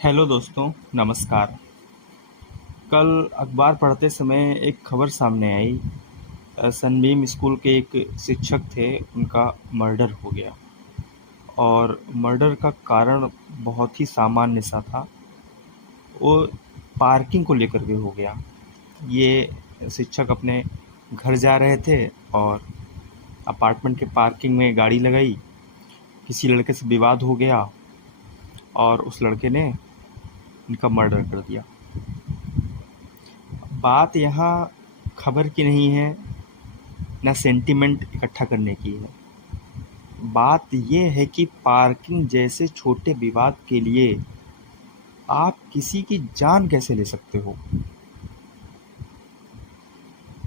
Hello दोस्तों, नमस्कार। कल अखबार पढ़ते समय एक खबर सामने आई। सनबीम स्कूल के एक शिक्षक थे, उनका मर्डर हो गया। और मर्डर का कारण बहुत ही सामान्य सा था। वो पार्किंग को लेकर के हो गया। ये शिक्षक अपने घर जा रहे थे और अपार्टमेंट के पार्किंग में गाड़ी लगाई। किसी लड़के से विवाद हो गया और उस लड़के ने इनका मर्डर कर दिया। बात यहाँ खबर की नहीं है, ना सेंटिमेंट इकट्ठा करने की है। बात ये है कि पार्किंग जैसे छोटे विवाद के लिए आप किसी की जान कैसे ले सकते हो।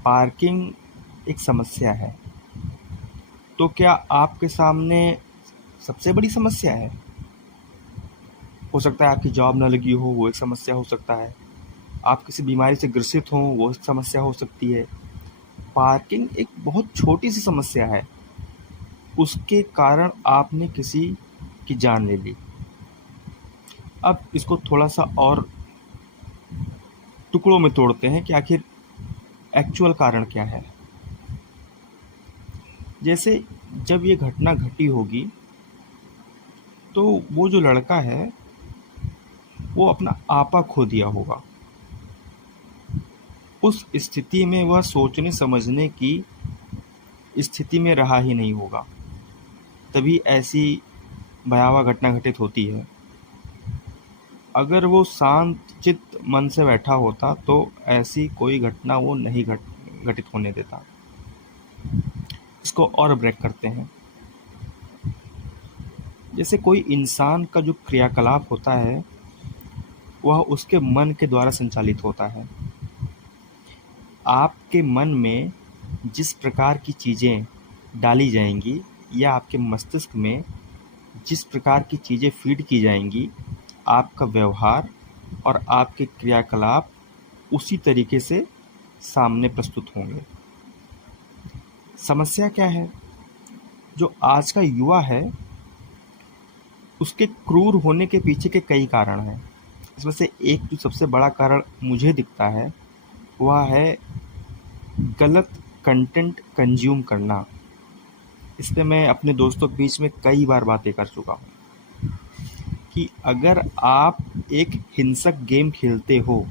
पार्किंग एक समस्या है, तो क्या आपके सामने सबसे बड़ी समस्या है? हो सकता है आपकी जॉब न लगी हो, वो एक समस्या हो सकता है। आप किसी बीमारी से ग्रसित हों, वो एक समस्या हो सकती है। पार्किंग एक बहुत छोटी सी समस्या है, उसके कारण आपने किसी की जान ले ली। अब इसको थोड़ा सा और टुकड़ों में तोड़ते हैं कि आखिर एक्चुअल कारण क्या है। जैसे जब ये घटना घटी होगी तो वो जो लड़का है वो अपना आपा खो दिया होगा। उस स्थिति में वह सोचने समझने की स्थिति में रहा ही नहीं होगा, तभी ऐसी भयावह घटना घटित होती है। अगर वो शांत चित्त मन से बैठा होता तो ऐसी कोई घटना वो नहीं घटित होने देता। इसको और ब्रेक करते हैं। जैसे कोई इंसान का जो क्रियाकलाप होता है वह उसके मन के द्वारा संचालित होता है। आपके मन में जिस प्रकार की चीज़ें डाली जाएंगी या आपके मस्तिष्क में जिस प्रकार की चीज़ें फीड की जाएंगी, आपका व्यवहार और आपके क्रियाकलाप उसी तरीके से सामने प्रस्तुत होंगे। समस्या क्या है? जो आज का युवा है उसके क्रूर होने के पीछे के कई कारण हैं। इसमें से एक जो सबसे बड़ा कारण मुझे दिखता है वह है गलत कंटेंट कंज्यूम करना। इस पे मैं अपने दोस्तों के बीच में कई बार बातें कर चुका हूँ कि अगर आप एक हिंसक गेम खेलते हो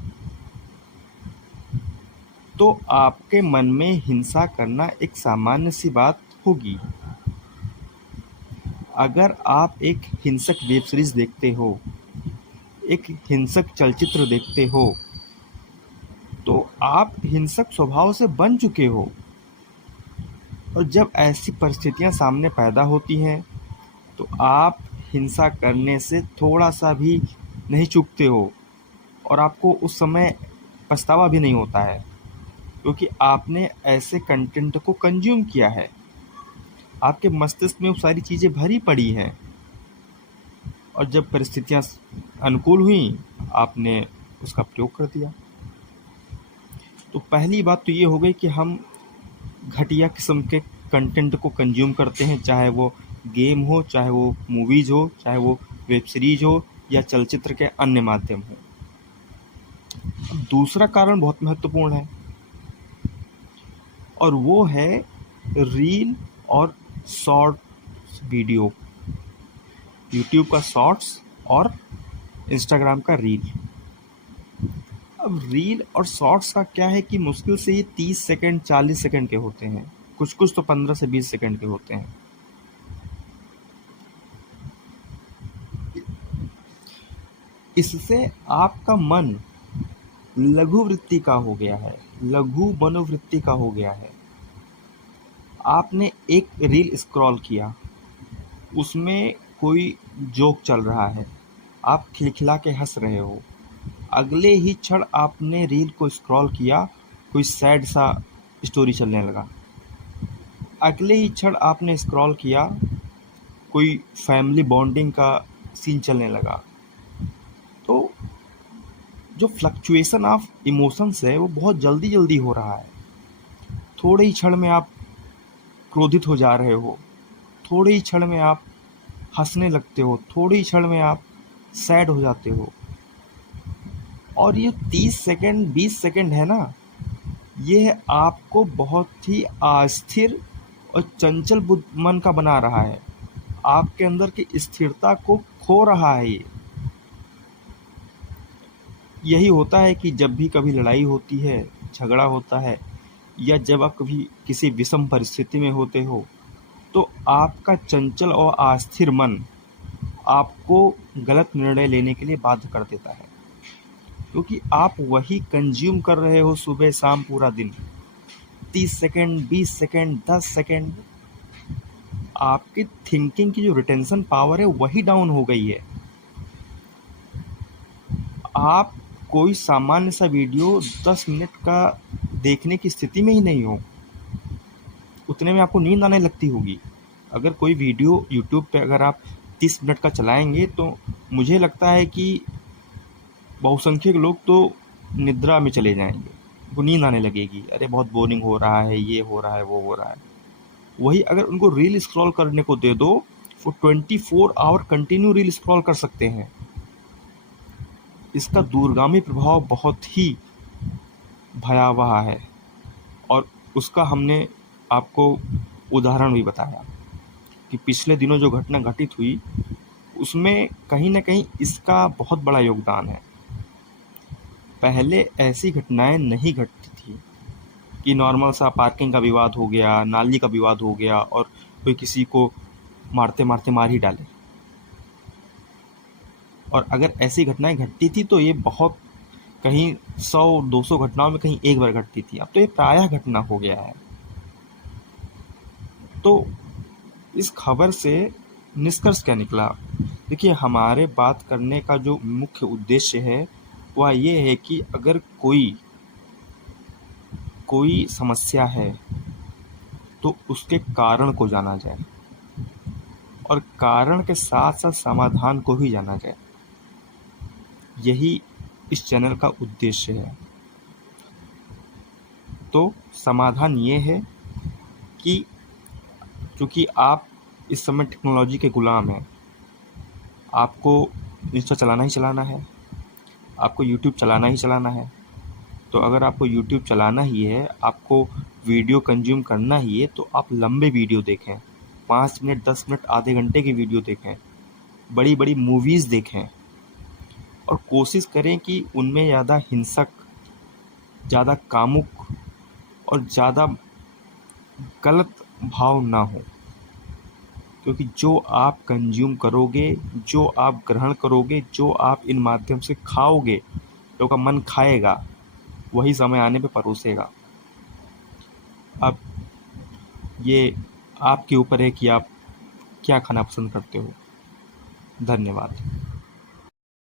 तो आपके मन में हिंसा करना एक सामान्य सी बात होगी। अगर आप एक हिंसक वेब सीरीज देखते हो, एक हिंसक चलचित्र देखते हो, तो आप हिंसक स्वभाव से बन चुके हो। और जब ऐसी परिस्थितियां सामने पैदा होती हैं तो आप हिंसा करने से थोड़ा सा भी नहीं चूकते हो और आपको उस समय पछतावा भी नहीं होता है, क्योंकि आपने ऐसे कंटेंट को कंज्यूम किया है। आपके मस्तिष्क में वो सारी चीज़ें भरी पड़ी हैं और जब परिस्थितियां अनुकूल हुई आपने उसका प्रयोग कर दिया। तो पहली बात तो ये हो गई कि हम घटिया किस्म के कंटेंट को कंज्यूम करते हैं, चाहे वो गेम हो, चाहे वो मूवीज़ हो, चाहे वो वेब सीरीज हो या चलचित्र के अन्य माध्यम हो। दूसरा कारण बहुत महत्वपूर्ण है और वो है रील और शॉर्ट वीडियो। यूट्यूब का शॉर्ट्स और इंस्टाग्राम का रील। अब रील और शॉर्ट्स का क्या है कि मुश्किल से ये 30 सेकंड 40 सेकंड के होते हैं, कुछ कुछ तो 15 से 20 सेकंड के होते हैं। इससे आपका मन लघु वृत्ति का हो गया है, लघु मनोवृत्ति का हो गया है। आपने एक रील स्क्रॉल किया, उसमें कोई जोक चल रहा है, आप खिलखिला के हंस रहे हो। अगले ही क्षण आपने रील को स्क्रॉल किया, कोई सैड सा स्टोरी चलने लगा। अगले ही क्षण आपने स्क्रॉल किया, कोई फैमिली बॉन्डिंग का सीन चलने लगा। तो जो फ्लक्चुएशन ऑफ इमोशंस है वो बहुत जल्दी जल्दी हो रहा है। थोड़े ही क्षण में आप क्रोधित हो जा रहे हो, थोड़े ही क्षण में आप हंसने लगते हो, थोड़े ही क्षण में आप सैड हो जाते हो। और ये 30 सेकंड 20 सेकंड है ना, ये आपको बहुत ही अस्थिर और चंचल मन का बना रहा है, आपके अंदर की स्थिरता को खो रहा है। यही होता है कि जब भी कभी लड़ाई होती है, झगड़ा होता है, या जब आप कभी किसी विषम परिस्थिति में होते हो, तो आपका चंचल और अस्थिर मन आपको गलत निर्णय लेने के लिए बाध्य कर देता है, क्योंकि आप वही कंज्यूम कर रहे हो सुबह शाम पूरा दिन। 30 सेकंड 20 सेकंड 10 सेकंड, आपकी थिंकिंग की जो रिटेंशन पावर है वही डाउन हो गई है। आप कोई सामान्य सा वीडियो 10 मिनट का देखने की स्थिति में ही नहीं हो, उतने में आपको नींद आने लगती होगी। अगर कोई वीडियो यूट्यूब पे अगर आप 30 मिनट का चलाएंगे तो मुझे लगता है कि बहुसंख्यक लोग तो निद्रा में चले जाएंगे, उनको नींद आने लगेगी, अरे बहुत बोरिंग हो रहा है, ये हो रहा है, वो हो रहा है। वही अगर उनको रील स्क्रॉल करने को दे दो, वो 24 आवर कंटिन्यू रील स्क्रॉल कर सकते हैं। इसका दूरगामी प्रभाव बहुत ही भयावह है, और उसका हमने आपको उदाहरण भी बताया कि पिछले दिनों जो घटना घटित हुई उसमें कहीं ना कहीं इसका बहुत बड़ा योगदान है। पहले ऐसी घटनाएं नहीं घटती थी कि नॉर्मल सा पार्किंग का विवाद हो गया, नाली का विवाद हो गया और कोई किसी को मारते मारते मार ही डाले। और अगर ऐसी घटनाएं घटती थी तो ये बहुत कहीं 100-200 घटनाओं में कहीं एक बार घटती थी, अब तो ये प्रायः घटना हो गया है। तो इस खबर से निष्कर्ष क्या निकला? देखिए, हमारे बात करने का जो मुख्य उद्देश्य है वह ये है कि अगर कोई समस्या है तो उसके कारण को जाना जाए, और कारण के साथ साथ समाधान को भी जाना जाए। यही इस चैनल का उद्देश्य है। तो समाधान ये है कि चूँकि आप इस समय टेक्नोलॉजी के गुलाम हैं, आपको इंस्टा चलाना ही चलाना है, आपको यूट्यूब चलाना ही चलाना है। तो अगर आपको यूट्यूब चलाना ही है, आपको वीडियो कंज्यूम करना ही है, तो आप लंबे वीडियो देखें, 5 मिनट 10 मिनट आधे घंटे की वीडियो देखें, बड़ी बड़ी मूवीज़ देखें, और कोशिश करें कि उनमें ज़्यादा हिंसक, ज़्यादा कामुक और ज़्यादा गलत भाव ना हो। क्योंकि जो आप कंज्यूम करोगे, जो आप ग्रहण करोगे, जो आप इन माध्यम से खाओगे, जो का मन खाएगा वही समय आने पे परोसेगा। अब ये आपके ऊपर है कि आप क्या खाना पसंद करते हो। धन्यवाद।